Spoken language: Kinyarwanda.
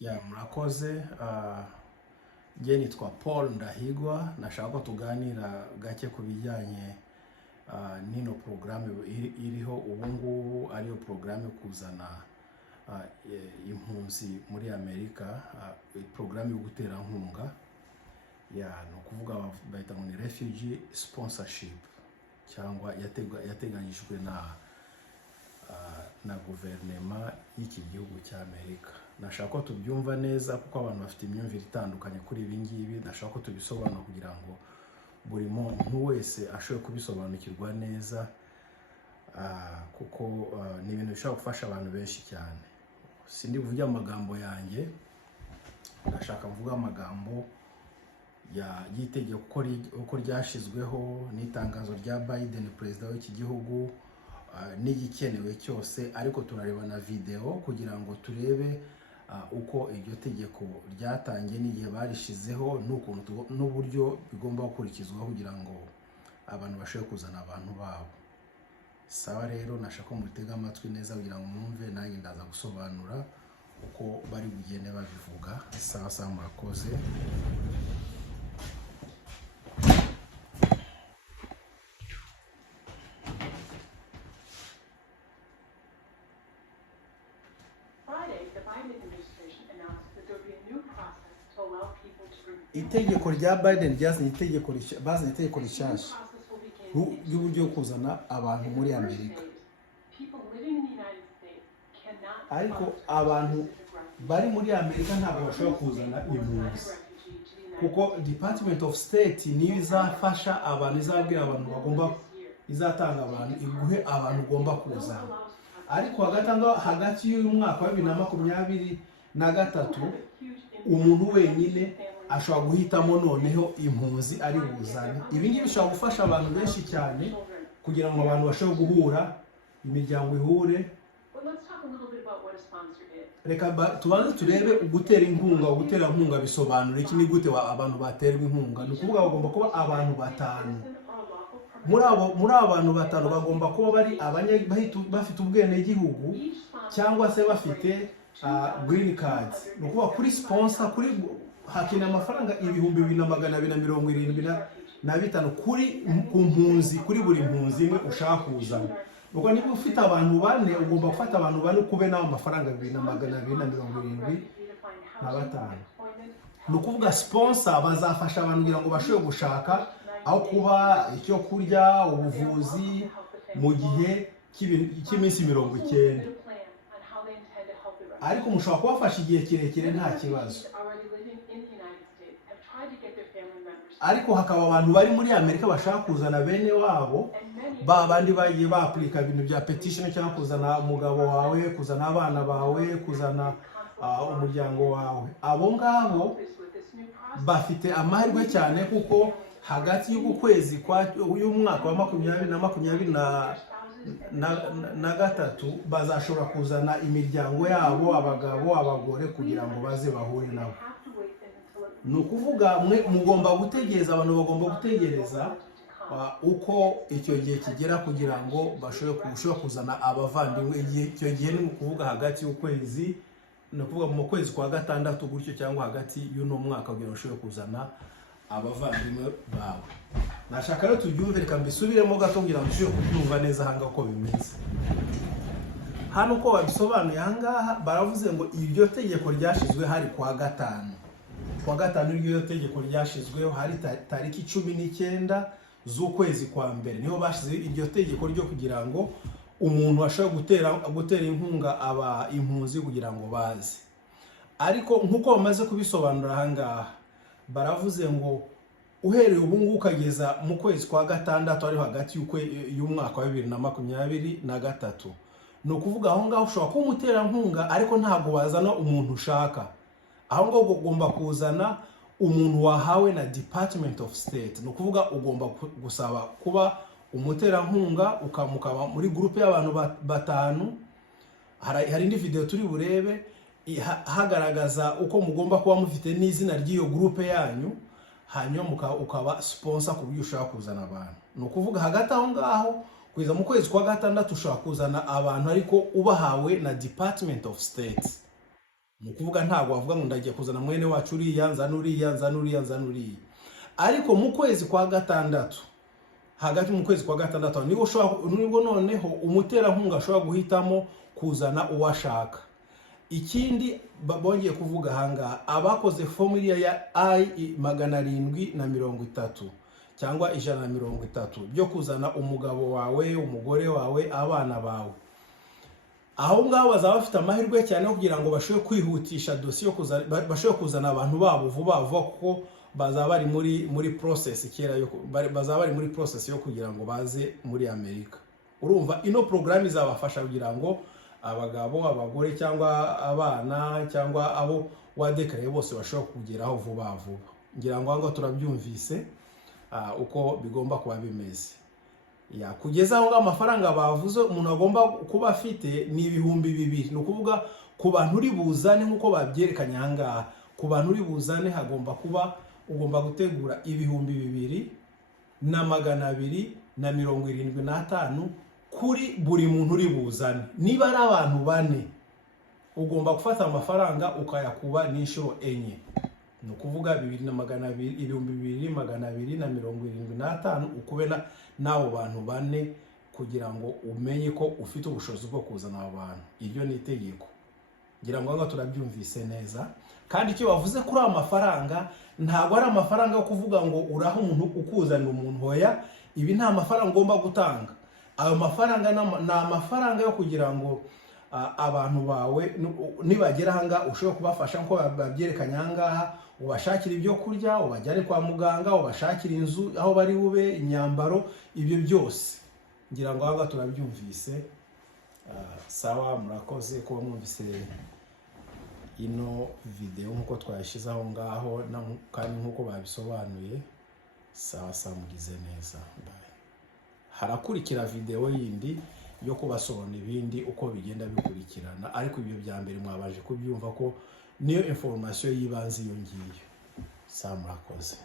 Ya murakoze nge nitwa Paul Ndahigwa, nashaka ko tuganira gake ku bijyanye n'ino porogaramu iriho ubu ngubu, ariyo porogaramu kuzana impunzi muri Amerika, porogaramu yo gutera nkunga, ya no kuvuga bayita ngo ni refugee sponsorship, cyangwa yateganyijwe na guverinoma y'iki gihugu cya Amerika. Nashaka ko tubyumva neza kuko abantu bafite imyumvire itandukanye kuri ibi ngibi. Nashaka ko tubisobanura kugira ngo buri muntu wese ashobore kubisobanukirwa neza, kuko ni ibintu bishobora gufasha abantu benshi cyane. Sindi buvuge amagambo yanjye, ndashaka mvuga amagambo y'itegeko uko ryashizweho n'itangazo rya Biden, perezida w'iki gihugu, n'igikenewe cyose, ariko turareba na video kugira ngo turebe uko iryo tegeko ryatangiye n'igihe barishizeho n'uburyo bigomba gukurikizwa kugira ngo abantu bashobore kuzana abantu babo. Sawa rero, nashaka mutega amatwi neza kugira ngo mwumve, nanjye ndaza gusobanura uko bari bugende babivuga. Sawa, murakoze. Itegeko rya Biden ryazanye itegeko rishyashya ry'uburyo bwo kuzana abantu muri Amerika, ariko abantu bari muri Amerika ntabwo bashobora kuzana impunzi, kuko Department of State niyo izafasha abantu, izabwira abantu izatanga abantu, iguhe abantu ugomba kuzana. Ariko hagati y'uyu mwaka wa 2023 umuntu wenyine ashobora guhitamo noneho impunzi ari buzane. Ibi ngibi bishobora gufasha abantu benshi cyane kugira ngo abantu bashobore guhura, imiryango ihure. Reka tubanze turebe ugutera inkunga bisobanura iki, ni gute abantu baterwa inkunga. Ni ukuvuga bagomba kuba abantu batanu. Muri abantu batanu bagomba kuba bari bafite ubwenegihugu cyangwa se bafite green cards. Ni ukuvuga kuri sponsor hakina amafaranga 2,275 ku mpunzi, kuri buri mpunzi imwe ushaka kuzana. Nuko niba ufite abantu bane, ugomba gufata abantu bane kube nawo amafaranga 2,275. Ni ukuvuga sponsor bazafasha abantu kugira ngo bashobore gushaka aho kuba, icyo kurya, ubuvuzi mu gihe cy'iminsi 90. Ariko mushobora kubafasha igihe kirekire nta kibazo. Ariko hakaba abantu bari muri Amerika bashaka kuzana bene wabo, bandi bagiye baaplika ibintu bya petition, cyangwa kuzana umugabo wawe, kuzana abana bawe, kuzana umuryango wawe. Abo ngabo bafite amahirwe cyane, kuko hagati y'ukwezi y'umwaka wa 2023 bazashobora kuzana imiryango yabo, abagabo, abagore, kugira ngo baze bahure nabo. Ni ukuvuga mugomba gutegereza, abantu bagomba gutegereza uko icyo gihe kigera kugira ngo bashobore kuzana abavandimwe. Icyo gihe ni ukuvuga hagati y'ukwezi, ni ukuvuga mu kwezi kwa gatandatu gutyo, cyangwa hagati y'uno mwaka, kugira ngo bashobore kuzana abavandimwe bawe. Nashaka rero tubyumve, reka mbisubiremo gato kugira ngo ushobore kubyumva neza hanga uko bimeze. Hano uko babisobanuye ahangaha, baravuze ngo iryo tegeko ryashizwe hari kwa gatanu iryo tegeko ryashizweho, hari tariki 19 z'ukwezi kwa mbere, niho bashize iryo tegeko ryo kugira ngo umuntu ashobore gutera inkunga impunzi kugira ngo baze. Ariko nkuko bamaze kubisobanura ahangaha, baravuze ngo uhereye ubu ngubu ukageza mu kwezi kwa gatandatu, ari hagati y'umwaka wa 2023, ni ukuvuga aho ngaho ushobora kuba umuterankunga, ariko ntabwo wazana umuntu ushaka. Aho ngaho ugomba kuzana umuntu wahawe na Department of State. Ni ukuvuga ugomba gusaba kuba umuterankunga, mukaba muri groupe y'abantu batanu. Hari indi video turi burebe hagaragaza uko mugomba kuba mufite n'izina ry'iyo groupe yanyu, hanyuma ukaba sponsor ku buryo ushaka kuzana abantu. Ni ukuvuga hagati aho ngaho kugeza mu kwezi kwa gatandatu ushaka kuzana abantu, ariko ubahawe na Department of State. ni ukuvuga ntabwo wavuga ngo ndagiye kuzana mwene wacu uriya nzana uriya. Ariko mu kwezi kwa gatandatu, hagati mu kwezi kwa gatandatu nibwo noneho umuterankunga ashobora guhitamo kuzana uwo ashaka. Ikindi bongeye kuvuga ahangaha, abakoze formula ya I-730 cyangwa 130 byo kuzana umugabo wawe, umugore wawe, abana bawe, aho ngaho bazaba bafite amahirwe cyane kugira ngo bashobore kwihutisha dosiye, bashobore kuzana abantu babo vuba vuba, kuko bazaba bari muri process bazaba bari muri process yo kugira ngo baze muri Amerika. Urumva ino program izabafasha kugira ngo abagabo, abagore cyangwa abana cyangwa abo wadekaraye bose bashobora kugeraho vuba vuba. Ngira ngo ngo turabyumvise uko bigomba kuba bimeze. Kugeza aho amafaranga bavuze umuntu agomba kuba afite ni 2,000. Ni ukuvuga ku bantu uri buzane nkuko babyerekanye ahangaha, ku bantu uri buzane ugomba gutegura 2,275 kuri buri muntu uri buzane. Niba ari abantu 4 ugomba gufata amafaranga ukayakuba n'inshuro 4. Ni ukuvuga 2,275 ukubena n'abo bantu 4 kugira ngo umenye ko ufite ubushobozi bwo kuzana abo bantu. Iryo ni itegeko. Ngira ngo turabyumvise neza. Kandi icyo bavuze kuri amafaranga ntabwo ari amafaranga yo kuvuga ngo uraho umuntu ukuzanira umuntu, hoya. Ibi nta mafaranga ugomba gutanga. Ayo mafaranga ni amafaranga yo kugira ngo abantu bawe nibagera ahangaha ushobora kubafasha nko babyerekanye ahangaha, ubashakira ibyo kurya, ubajyane kwa muganga, ubashakira inzu aho bari bube, imyambaro, ibyo byose. Ngira ngo ahangaha turabyumvise. Sawa, murakoze kuba mwumvise ino video nkuko twayashize aho ngaho kandi nkuko babisobanuye. Sawa, mugize neza. Harakurikira video yindi yo kubasobanurira ibindi uko bigenda bikurikirana, ariko ibyo bya mbere mwabaje kubyumva ko niyo information yibanze iyo ngiyo. Sawa, murakoze.